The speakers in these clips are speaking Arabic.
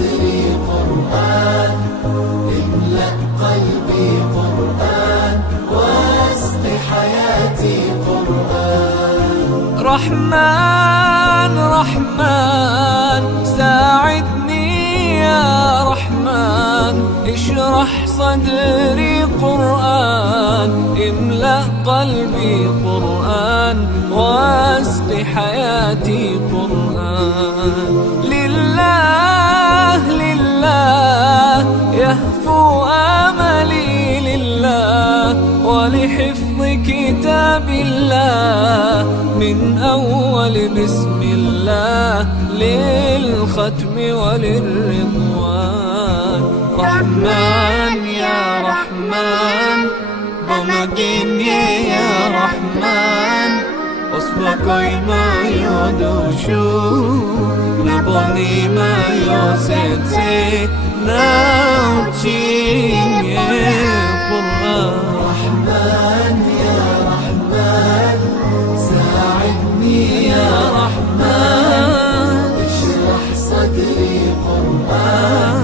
صدري قرآن، املأ قلبي قرآن، واسق حياتي قرآن. رحمن رحمن ساعدني يا رحمن، اشرح صدري قرآن، املأ قلبي قرآن، واسق حياتي قرآن. لله لله يهفو آملي لله، ولحفظ كتاب الله من أول بسم الله للختم وللرضوان. رحمن يا رحمن بمجيني يا رحمن، أصبحي ما يدوشو نبني ما يوسيتي ناوتشيني قرآن. رحمن يا رحمن ساعدني يا رحمن، اشرح صدري قرآن،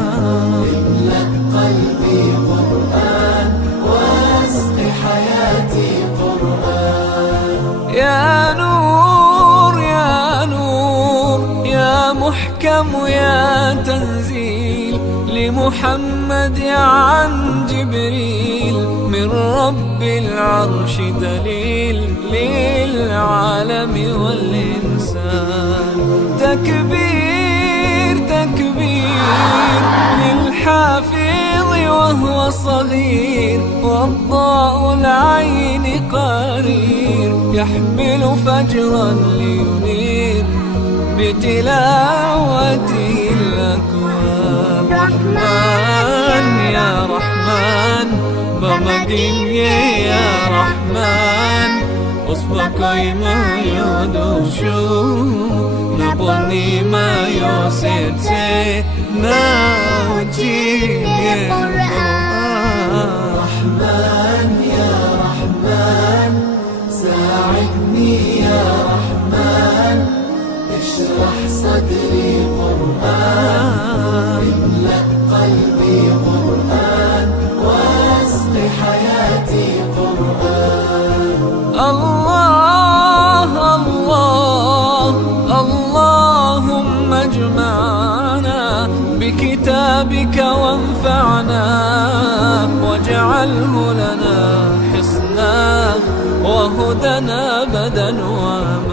املأ قلبي قرآن، واسق حياتي قرآن. يا نور يا نور يا محكم يا تنزيل لمحمد عن جبريل، من رب العرش دليل للعالم والإنسان. تكبير تكبير للحافظ وهو صغير، والضاء العين قرير، يحمل فجرا لينير بتلاوته الأكوان. رحمن يا رحمن بمجيني يا رحمن، أصبحي ما يدوشو نبني ما يوسيتي ناوتشيني قرآن. رحمن يا رحمن ساعدني يا رحمن، اشرح صدري قرآن، املأ قلبي قرآن، واسق حياتي قرآن. الله الله اللهم اجمعنا بكتابك وانفعنا، واجعله لنا حصنا وهدنا أبدا وأمانا.